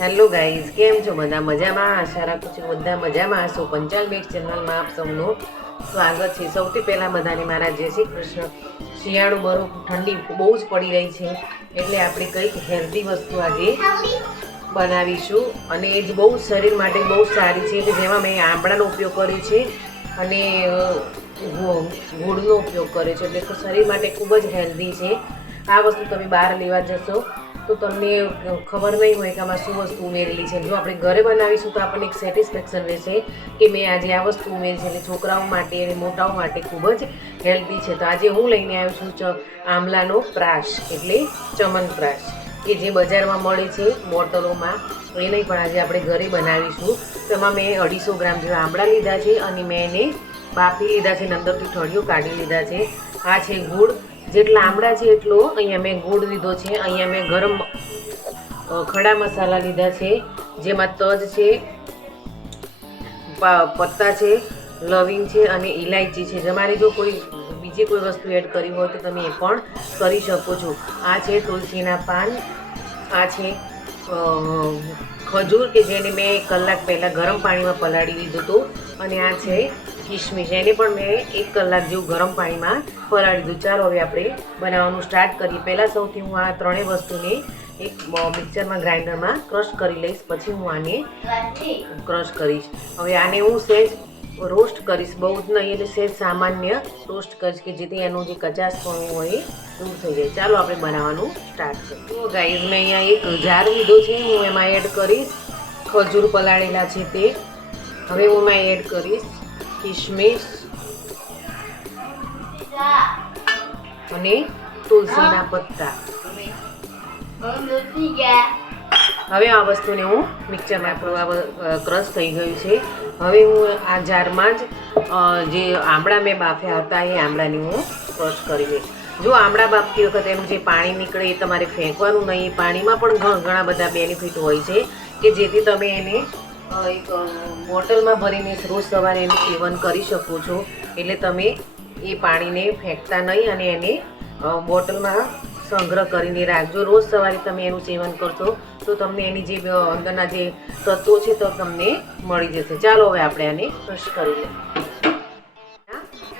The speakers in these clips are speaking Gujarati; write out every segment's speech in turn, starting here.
હેલો ગાઈઝ, કેમ છો બધા? મજામાં? આશા રાખું છું બધા મજામાં હશો. પંચાલ મિક્સ ચેનલમાં આપ સૌનું સ્વાગત છે. સૌથી પહેલાં બધાને મારા જય શ્રી કૃષ્ણ. શિયાળું બરફ ઠંડી બહુ જ પડી રહી છે, એટલે આપણે કંઈક હેલ્ધી વસ્તુ આજે બનાવીશું અને એ જ બહુ શરીર માટે બહુ સારી છે, કે જેમાં મેં આંબળાનો ઉપયોગ કર્યો છે અને ગુળનો ઉપયોગ કર્યો છે, એટલે શરીર માટે ખૂબ જ હેલ્ધી છે. આ વસ્તુ તમે બહાર લેવા જશો તો તમને ખબર નહીં હોય કે આમાં શું વસ્તુ ઉમેરેલી છે. જો આપણે ઘરે બનાવીશું તો આપણને એક સેટિસ્ફેક્શન રહેશે કે મેં આજે આ વસ્તુ ઉમેરી છે, એટલે છોકરાઓ માટે અને મોટાઓ માટે ખૂબ જ હેલ્ધી છે. તો આજે હું લઈને આવ્યો છું આમલાનો પ્રાશ, એટલે ચમનપ્રાશ, કે જે બજારમાં મળે છે બોટલોમાં. તો એ નહીં, પણ આજે આપણે ઘરે બનાવીશું. તો એમાં મેં 250 ગ્રામ જેવા આમળા લીધા છે અને મેં એને બાફી લીધા છે, અંદરથી ઠળિયો કાઢી લીધા છે. આ છે ગુળ. જેટલા આમળા છે એટલો અહીંયા મેં ગુળ લીધો છે. અહીંયા મેં ગરમ ખડા મસાલા લીધા છે, જેમાં તજ છે, પત્તા છે, લવિંગ છે અને ઇલાયચી છે. તમારે જો કોઈ બીજી કોઈ વસ્તુ એડ કરી હોય તો તમે એ પણ કરી શકો છો. આ છે તુલસીના પાન, આ છે ખજૂર, કે જેને મેં 1 કલાક પહેલાં ગરમ પાણીમાં પલાળી લીધું હતું, અને આ છે કિશમિશ, એને પણ મેં 1 કલાક જેવું ગરમ પાણીમાં પલાળી દીધું. ચાલો હવે આપણે બનાવવાનું સ્ટાર્ટ કરીએ. પહેલાં સૌથી હું આ ત્રણેય વસ્તુને એક મિક્સરમાં ગ્રાઇન્ડરમાં ક્રશ કરી લઈશ, પછી હું આને ક્રશ કરીશ. હવે આને હું સહેજ રોસ્ટ કરીશ, બહુ જ નહીં, એટલે સહેજ સામાન્ય રોસ્ટ કરીશ, કે જેથી એનું જે કચાશપણું હોય એ દૂર થઈ જાય. ચાલો આપણે બનાવવાનું સ્ટાર્ટ કરીએ. તો ગાઈઝ, મેં અહીંયા એક જાર લીધો છે, હું એમાં એડ કરીશ ખજૂર પલાળેલા છે તે. હવે હું એમાં એડ કરીશ કિશમિશ અને તુલસીના પત્તા. હવે આ વસ્તુને હું મિક્સરમાં ક્રશ થઈ ગયું છે. હવે હું આ જારમાં જ જે આમળા મેં બાફ્યા હતા એ આમળાને હું ક્રશ કરી લઈશ. જો આમળા બાફતી વખતે એનું જે પાણી નીકળે એ તમારે ફેંકવાનું નહીં. પાણીમાં પણ ઘણા બધા બેનિફિટ હોય છે, કે જેથી તમે એને એક બોટલમાં ભરીને રોજ સવારે એનું સેવન કરી શકો છો. એટલે તમે એ પાણીને ફેંકતા નહીં અને એને બોટલમાં સંગ્રહ કરીને રાખજો. રોજ સવારે તમે એનું સેવન કરશો તો તમને એની જે અંદરના જે તત્વો છે તો તમને મળી જશે. ચાલો હવે આપણે આને ક્રશ કરી લઈએ.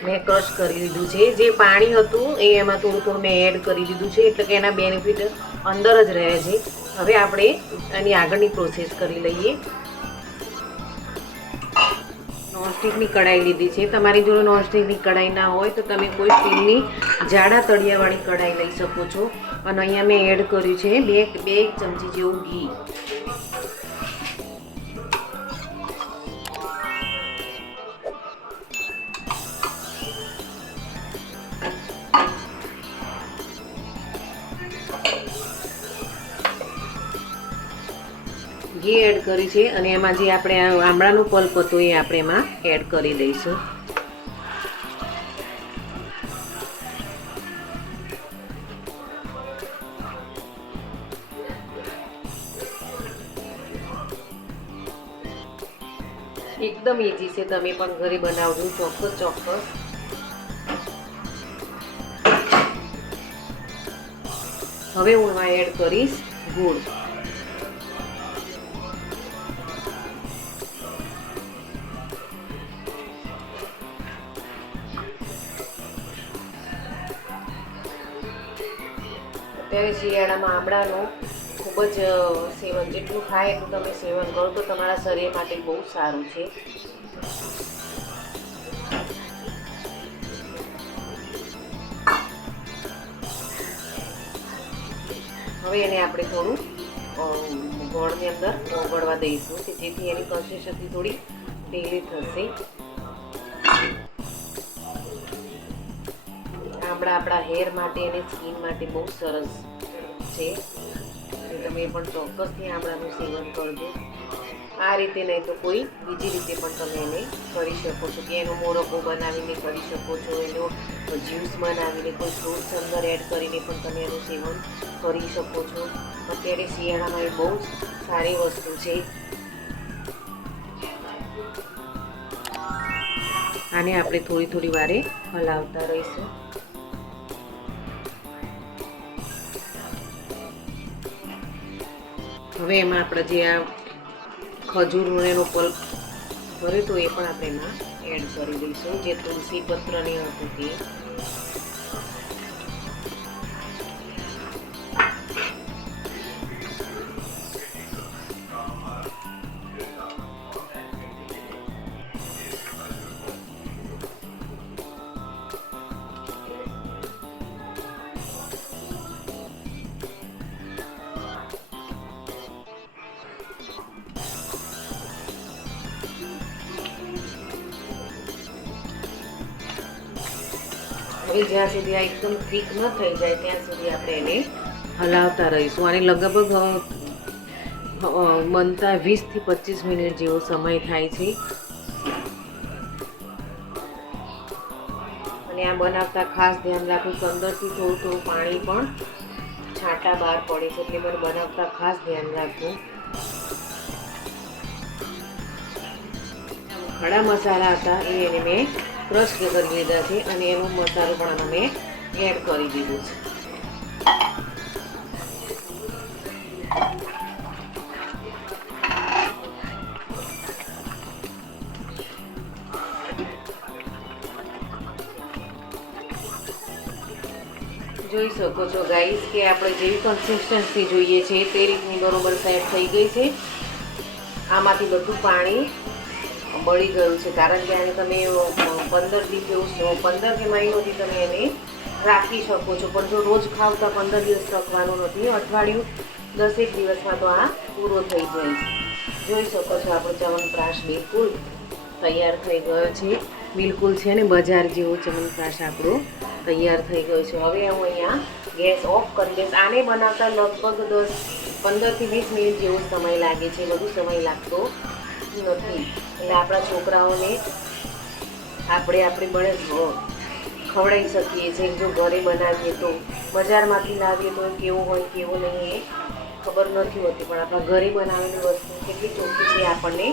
મેં ક્રશ કરી લીધું છે. જે પાણી હતું એ એમાં થોડું થોડું મેં એડ કરી દીધું છે, એટલે કે એના બેનિફિટ અંદર જ રહે છે. હવે આપણે એની આગળની પ્રોસેસ કરી લઈએ. નોનસ્ટિકની કઢાઈ લીધી છે. તમારી જોડે નોનસ્ટિકની કઢાઈ ના હોય તો તમે કોઈ સ્ટીલની જાડા તળિયાવાળી કઢાઈ લઈ શકો છો. અને અહીંયા મેં એડ કર્યું છે બે ચમચી જેવું ઘી. ઘી એડ કરી છે અને એમાં જે આપણે આમળાનું પલ્પ હતું એ આપણે એમાં એડ કરી દઈશું. એકદમ ઈઝી છે, તમે પણ ઘરે બનાવજો ચોક્કસ. હવે હું એમાં એડ કરીશ ગોળ. અત્યારે શિયાળામાં આમળાનું ખૂબ જ સેવન, જેટલું ખાય એટલું તમે સેવન કરો તો તમારા શરીર માટે બહુ સારું છે. હવે એને આપણે થોડું ગોળની અંદર ઓગળવા દઈશું, કે જેથી એની કન્સિસ્ટન્સી થોડી ઢીલી થશે. આમળા આપણા હેર માટે અને સ્કિન માટે બહુ સરસ છે. તમે પણ ચોક્કસથી આમળાનું સેવન કરજો. આ રીતે નહીં તો કોઈ બીજી રીતે પણ તમે એને કરી શકો છો, કે એનો મોરબ્બો બનાવીને કરી શકો છો, એનો જ્યુસ બનાવીને કોઈ ફ્રૂટ્સ અંદર એડ કરીને પણ તમે એનું સેવન કરી શકો છો. અત્યારે શિયાળામાં એ બહુ જ સારી વસ્તુ છે. આને આપણે થોડી વારે હલાવતા રહીશું. હવે એમાં આપણે જે આ ખજૂરનો પલ્પ ભર્યો તો એ પણ આપણે એમાં એડ કરી દઈશું, જે તુલસી પત્રની હતું તે. હવે જ્યાં સુધી આ એકદમ થીક ન થઈ જાય ત્યાં સુધી આપણે એને હલાવતા રહીશું. અને લગભગ બનતા 20 થી 25 મિનિટ જેવો સમય થાય છે. અને આ બનાવતા ખાસ ધ્યાન રાખવું કે અંદરથી થોડું થોડું પાણી પણ છાંટા બહાર પડે છે, એટલે મને બનાવતા ખાસ ધ્યાન રાખવું. ખડા મસાલા હતા એ એને મેં ક્રશ કરી લીધા છે અને એનો મસાલો પણ અમે એડ કરી દીધો છે. જોઈ શકો છો ગાઈસ કે આપણે જેવી કન્સિસ્ટન્સી જોઈએ છે તે રીતની બરોબર સેટ થઈ ગઈ છે. આમાંથી બધું પાણી બળી ગયું છે, કારણ કે આને તમે 15 દિવસ 15 કે મહિનોથી તમે એને રાખી શકો છો. પણ જો રોજ ખાવ તો 15 દિવસ રાખવાનું નથી, અઠવાડિયું 10 દિવસમાં તો આ પૂરો થઈ જાય છે. જોઈ શકો છો આપણો ચ્યવનપ્રાશ બિલકુલ તૈયાર થઈ ગયો છે. બિલકુલ છે ને બજાર જેવો ચ્યવનપ્રાશ આપણો તૈયાર થઈ ગયો છે. હવે હું અહીંયા ગેસ ઓફ કરી દઈશ. આને બનાવતા લગભગ 15 થી 20 મિનિટ જેવો સમય લાગે છે, વધુ સમય લાગતો નથી. એટલે આપણા છોકરાઓને આપણે બને ખવડાવી શકીએ છીએ. જો ઘરે બનાવીએ તો, બજારમાંથી લાવીએ તો કેવો હોય કેવો નહીં એ ખબર નથી હોતી, પણ આપણા ઘરે બનાવેલી વસ્તુ કેટલી ચોખ્ખી છે આપણને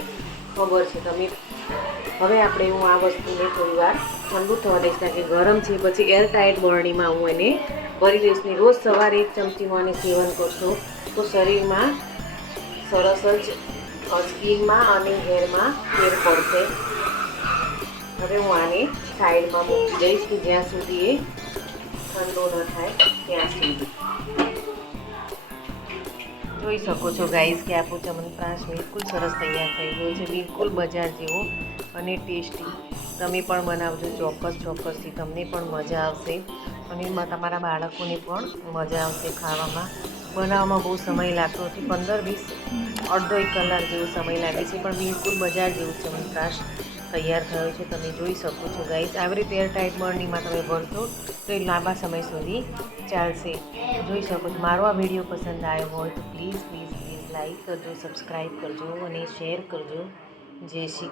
ખબર છે. હવે હું આ વસ્તુને થોડી વાર ઠંડુ થવા દઈશ, કારણ કે ગરમ છે. પછી એરટાઇટ બરણીમાં હું એને ભરી દઈશ. ને રોજ સવારે 1 ચમચીનું આને સેવન કરશો તો શરીરમાં સરસ જ સ્કિનમાં અને હેરમાં ફેર પડશે. હવે હું આને સાઈડમાં મૂકી દઈશ કે જ્યાં સુધી એ ઠંડો ન થાય ત્યાં સુધી. જોઈ શકો છો ગાઈસ કે આપણું ચ્યવનપ્રાશ બિલકુલ સરસ તૈયાર થઈ ગયું છે, બિલકુલ બજાર જેવો અને ટેસ્ટી. તમે પણ બનાવજો, ચોક્કસથી તમને પણ મજા આવશે અને તમારા બાળકોને પણ મજા આવશે ખાવામાં. બનાવવામાં બહુ સમય લાગતો નથી, 15-20 અડધો 1 કલાક જેવો સમય લાગે છે, પણ બિલકુલ બજાર જેવું ચ્યવનપ્રાશ તૈયાર થયો છે. તમે જોઈ શકો છો ગાઈસ. આવી રીતે એરટાઇટ બરણીમાં તમે ભરશો તો એ લાંબા સમય સુધી ચાલશે. જોઈ શકો છો. મારો આ વિડીયો પસંદ આવ્યો હોય તો પ્લીઝ લાઈક કરજો, સબસ્ક્રાઈબ કરજો અને શેર કરજો. જય શ્રી